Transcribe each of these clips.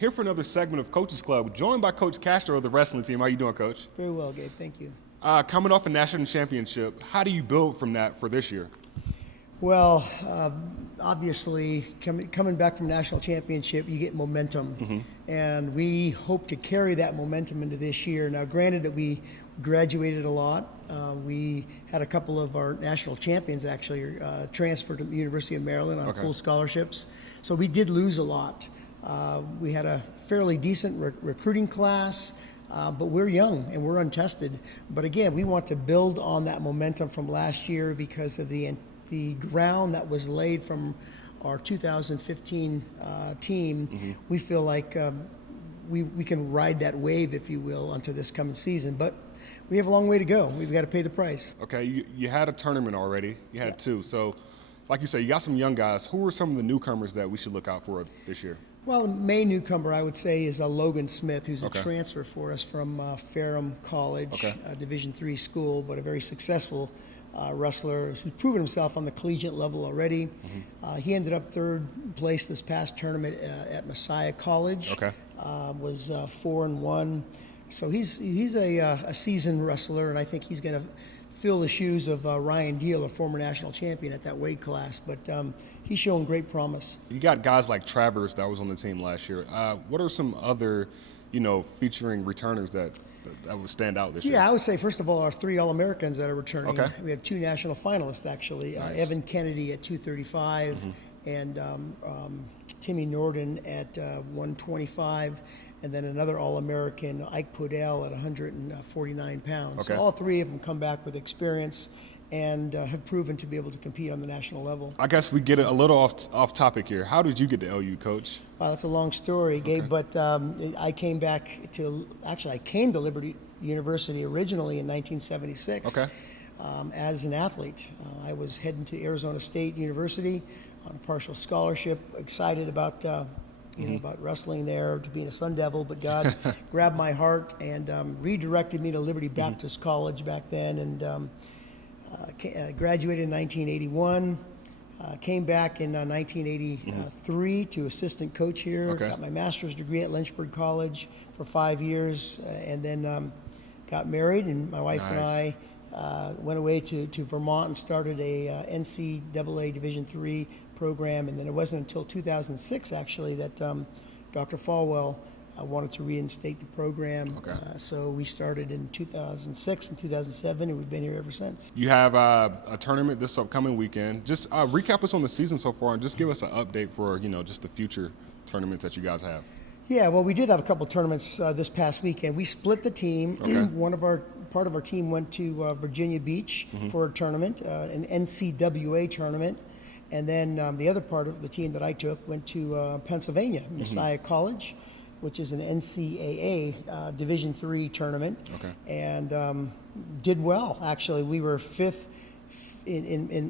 Here for another segment of Coach's Club, joined by Coach Castro of the wrestling team. How you doing, Coach? Very well, Gabe. Thank you. Coming off a national championship, how do you build from that for this year? Well, obviously, coming back from national championship, you get momentum, and we hope to carry that momentum into this year. Now, granted that we graduated a lot, we had a couple of our national champions actually transferred to the University of Maryland on full scholarships, so we did lose a lot. We had a fairly decent recruiting class. But we're young and we're untested. But again, we want to build on that momentum from last year because of the ground that was laid from our 2015 team. We feel like we can ride that wave, if you will, onto this coming season. But we have a long way to go. We've got to pay the price. Okay, you had a tournament already. You had two. So, like you say, you got some young guys. Who are some of the newcomers that we should look out for this year? Well, the main newcomer, I would say, is Logan Smith, who's a transfer for us from Ferrum College, a Division III school, but a very successful wrestler who's proven himself on the collegiate level already. He ended up third place this past tournament at Messiah College. Was 4-1. So he's a seasoned wrestler, and I think he's going to fill the shoes of Ryan Deal, a former national champion at that weight class, but he's showing great promise. You got guys like Travers that was on the team last year. What are some other, featuring returners that would stand out this year? Yeah, I would say, first of all, our 3 All-Americans that are returning. We have 2 national finalists, actually. Evan Kennedy at 235 and Timmy Norden at 125. And then another All-American, Ike Podell, at 149 pounds. So all 3 of them come back with experience and have proven to be able to compete on the national level. I guess we get a little off topic here. How did you get to LU, Coach? That's a long story, Gabe, but I came to Liberty University originally in 1976 as an athlete. I was heading to Arizona State University on a partial scholarship, excited about about wrestling there, to being a Sun Devil, but God grabbed my heart and redirected me to Liberty Baptist College back then, and graduated in 1981. Came back in 1983 to assistant coach here. Got my master's degree at Lynchburg College for 5 years, and then got married, and my wife and I went away to Vermont and started a NCAA Division III program, and then it wasn't until 2006 actually that Dr. Falwell wanted to reinstate the program. So we started in 2006 and 2007, and we've been here ever since. You have a tournament this upcoming weekend. Just recap us on the season so far and just give us an update for just the future tournaments that you guys have. Yeah, well, we did have a couple of tournaments this past weekend. We split the team. Part of our team went to Virginia Beach for a tournament, an NCAA tournament. And then the other part of the team that I took went to Pennsylvania, Messiah College, which is an NCAA Division III tournament, and did well. Actually, we were 5th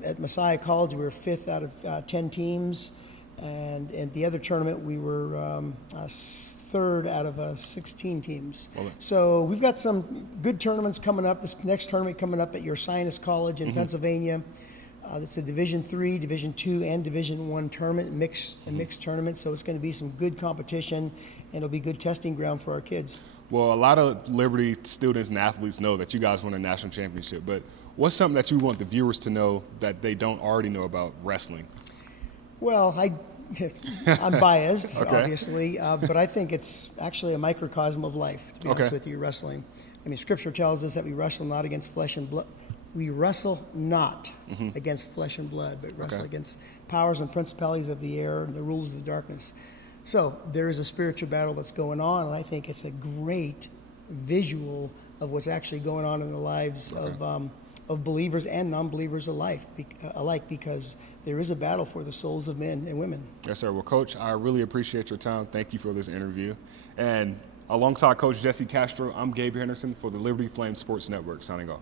at Messiah College. We were 5th out of 10 teams, and in the other tournament we were 3rd out of 16 teams. So we've got some good tournaments coming up. This next tournament coming up at Ursinus College in Pennsylvania. It's a Division III, Division II, and Division I tournament, mixed tournament. So it's going to be some good competition, and it'll be good testing ground for our kids. Well, a lot of Liberty students and athletes know that you guys won a national championship, but what's something that you want the viewers to know that they don't already know about wrestling? Well, I'm biased, obviously, but I think it's actually a microcosm of life, to be honest with you, wrestling. I mean, Scripture tells us that we wrestle not against flesh and blood. We wrestle not against flesh and blood, but wrestle against powers and principalities of the air and the rulers of the darkness. So there is a spiritual battle that's going on, and I think it's a great visual of what's actually going on in the lives of believers and non-believers alike, because there is a battle for the souls of men and women. Yes, sir. Well, Coach, I really appreciate your time. Thank you for this interview. And alongside Coach Jesse Castro, I'm Gabe Henderson for the Liberty Flames Sports Network, signing off.